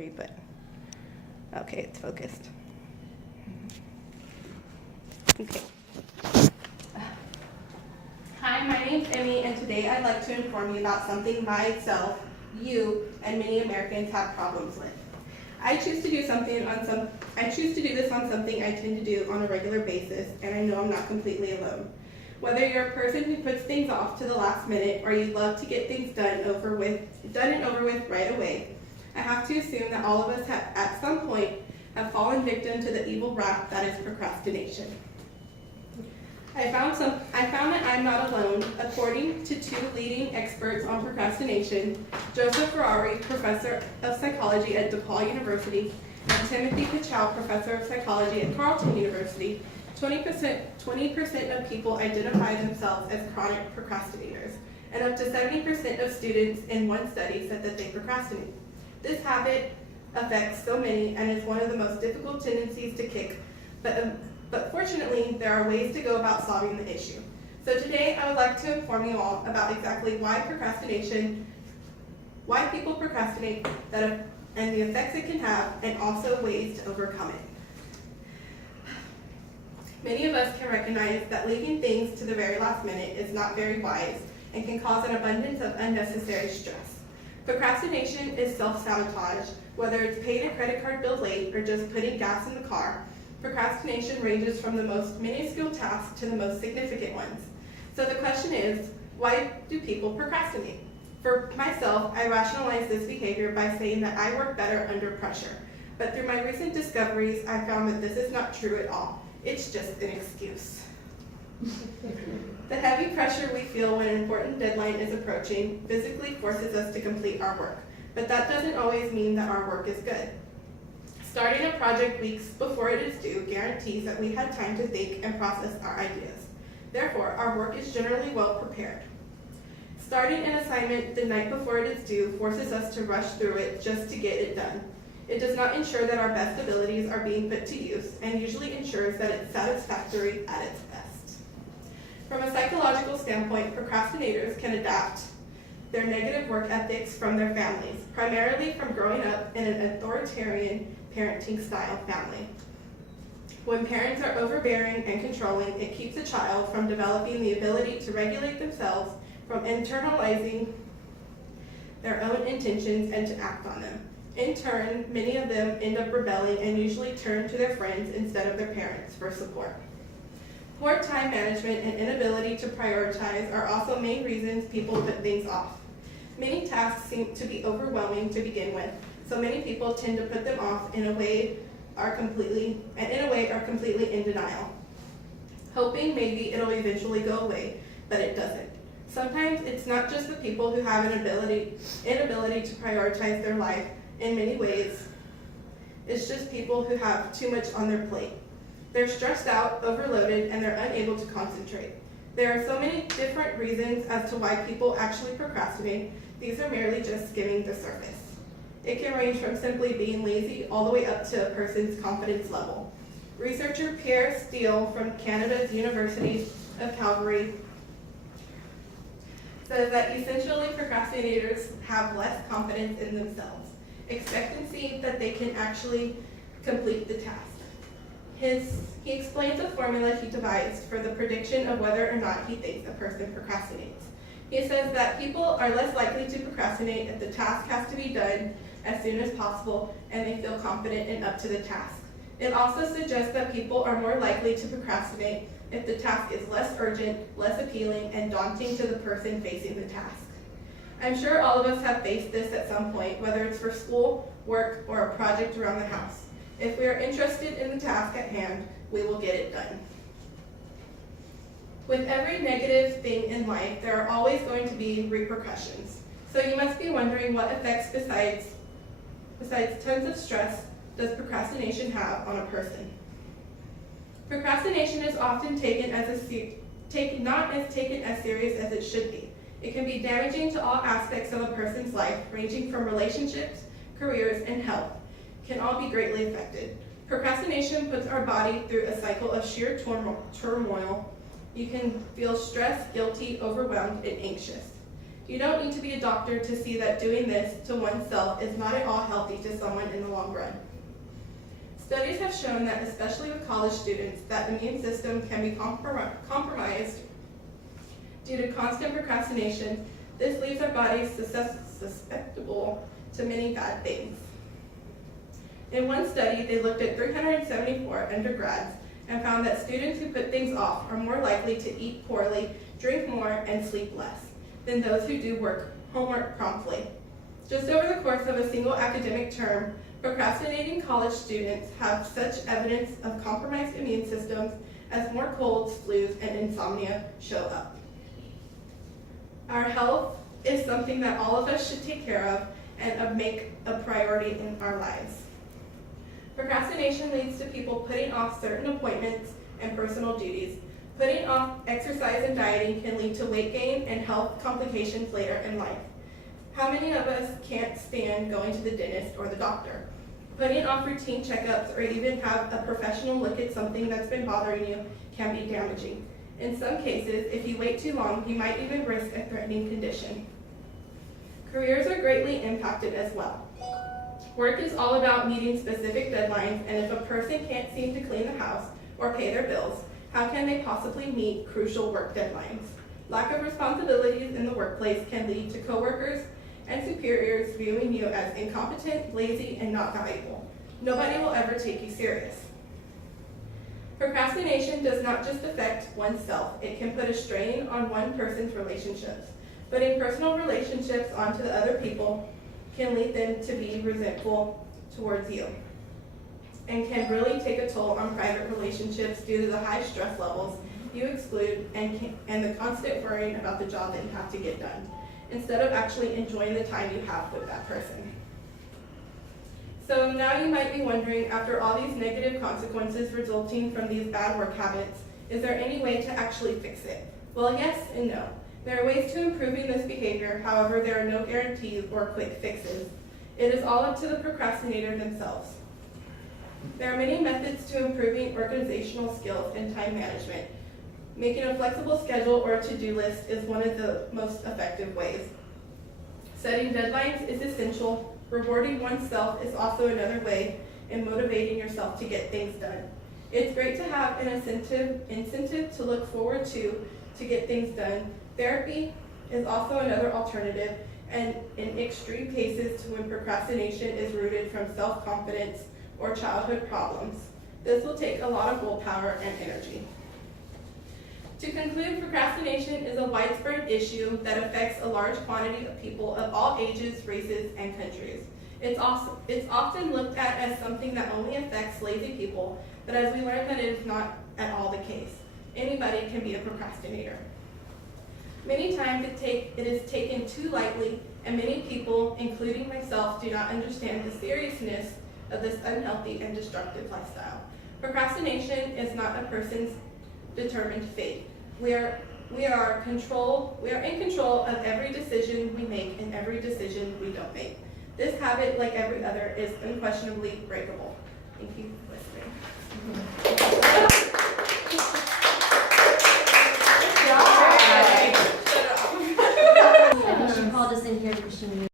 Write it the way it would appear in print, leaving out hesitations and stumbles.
read, but okay, it's focused. Okay. Hi, my name's Emmy, and today I'd like to inform you about something myself, you, and many Americans have problems with. I choose to do this on something I tend to do on a regular basis, and I know I'm not completely alone. Whether you're a person who puts things off to the last minute or you love to get things done and over with right away, I have to assume that all of us have, at some point, have fallen victim to the evil rap that is procrastination. I found that I'm not alone. According to two leading experts on procrastination, Joseph Ferrari, professor of psychology at DePaul University, and Timothy Pichal, professor of psychology at Carleton University, 20% of people identify themselves as chronic procrastinators, and up to 70% of students in one study said that they procrastinate. This habit affects so many and is one of the most difficult tendencies to kick, but fortunately, there are ways to go about solving the issue. So today, I would like to inform you all about exactly why people procrastinate, and the effects it can have, and also ways to overcome it. Many of us can recognize that leaving things to the very last minute is not very wise and can cause an abundance of unnecessary stress. Procrastination is self-sabotage, whether it's paying a credit card bill late or just putting gas in the car. Procrastination ranges from the most minuscule tasks to the most significant ones. So the question is, why do people procrastinate? For myself, I rationalize this behavior by saying that I work better under pressure. But through my recent discoveries, I found that this is not true at all. It's just an excuse. The heavy pressure we feel when an important deadline is approaching physically forces us to complete our work. But that doesn't always mean that our work is good. Starting a project weeks before it is due guarantees that we had time to think and process our ideas. Therefore, our work is generally well prepared. Starting an assignment the night before it is due forces us to rush through it just to get it done. It does not ensure that our best abilities are being put to use, and usually ensures that it's satisfactory at its best. From a psychological standpoint, procrastinators can adapt their negative work ethics from their families, primarily from growing up in an authoritarian parenting style family. When parents are overbearing and controlling, it keeps a child from developing the ability to regulate themselves, from internalizing their own intentions and to act on them. In turn, many of them end up rebelling and usually turn to their friends instead of their parents for support. Poor time management and inability to prioritize are also main reasons people put things off. Many tasks seem to be overwhelming to begin with, so many people tend to put them off in a way are completely in denial, hoping maybe it'll eventually go away, but it doesn't. Sometimes it's not just the people who have an inability to prioritize their life. In many ways, it's just people who have too much on their plate. They're stressed out, overloaded, and they're unable to concentrate. There are so many different reasons as to why people actually procrastinate. These are merely just skimming the surface. It can range from simply being lazy all the way up to a person's confidence level. Researcher Pierre Steele from Canada's University of Calgary says that essentially procrastinators have less confidence in themselves, expectancy that they can actually complete the task. He explains a formula he devised for the prediction of whether or not he thinks a person procrastinates. He says that people are less likely to procrastinate if the task has to be done as soon as possible and they feel confident and up to the task. It also suggests that people are more likely to procrastinate if the task is less urgent, less appealing, and daunting to the person facing the task. I'm sure all of us have faced this at some point, whether it's for school, work, or a project around the house. If we are interested in the task at hand, we will get it done. With every negative thing in life, there are always going to be repercussions. So you must be wondering what effects besides tons of stress does procrastination have on a person. Procrastination is often not taken as serious as it should be. It can be damaging to all aspects of a person's life, ranging from relationships, careers, and health, can all be greatly affected. Procrastination puts our body through a cycle of sheer turmoil. You can feel stressed, guilty, overwhelmed, and anxious. You don't need to be a doctor to see that doing this to oneself is not at all healthy to someone in the long run. Studies have shown that, especially with college students, that the immune system can be compromised due to constant procrastination. This leaves our bodies susceptible to many bad things. In one study, they looked at 374 undergrads and found that students who put things off are more likely to eat poorly, drink more, and sleep less than those who do homework promptly. Just over the course of a single academic term, procrastinating college students have such evidence of compromised immune systems as more colds, flus, and insomnia show up. Our health is something that all of us should take care of and make a priority in our lives. Procrastination leads to people putting off certain appointments and personal duties. Putting off exercise and dieting can lead to weight gain and health complications later in life. How many of us can't stand going to the dentist or the doctor? Putting off routine checkups or even have a professional look at something that's been bothering you can be damaging. In some cases, if you wait too long, you might even risk a threatening condition. Careers are greatly impacted as well. Work is all about meeting specific deadlines, and if a person can't seem to clean the house or pay their bills, how can they possibly meet crucial work deadlines? Lack of responsibilities in the workplace can lead to coworkers and superiors viewing you as incompetent, lazy, and not valuable. Nobody will ever take you serious. Procrastination does not just affect oneself. It can put a strain on one person's relationships. Putting personal relationships onto the other people can lead them to be resentful towards you and can really take a toll on private relationships due to the high stress levels you exclude and the constant worrying about the job that you have to get done, instead of actually enjoying the time you have with that person. So now you might be wondering, after all these negative consequences resulting from these bad work habits, is there any way to actually fix it? Well, yes and no. There are ways to improving this behavior, however, there are no guarantees or quick fixes. It is all up to the procrastinator themselves. There are many methods to improving organizational skills and time management. Making a flexible schedule or a to-do list is one of the most effective ways. Setting deadlines is essential. Rewarding oneself is also another way in motivating yourself to get things done. It's great to have an incentive to look forward to get things done. Therapy is also another alternative, and in extreme cases to when procrastination is rooted from self-confidence or childhood problems. This will take a lot of willpower and energy. To conclude, procrastination is a widespread issue that affects a large quantity of people of all ages, races, and countries. It's often looked at as something that only affects lazy people, but as we learn that it is not at all the case. Anybody can be a procrastinator. Many times it is taken too lightly, and many people, including myself, do not understand the seriousness of this unhealthy and destructive lifestyle. Procrastination is not a person's determined fate. We are in control of every decision we make and every decision we don't make. This habit, like every other, is unquestionably breakable. Thank you for listening.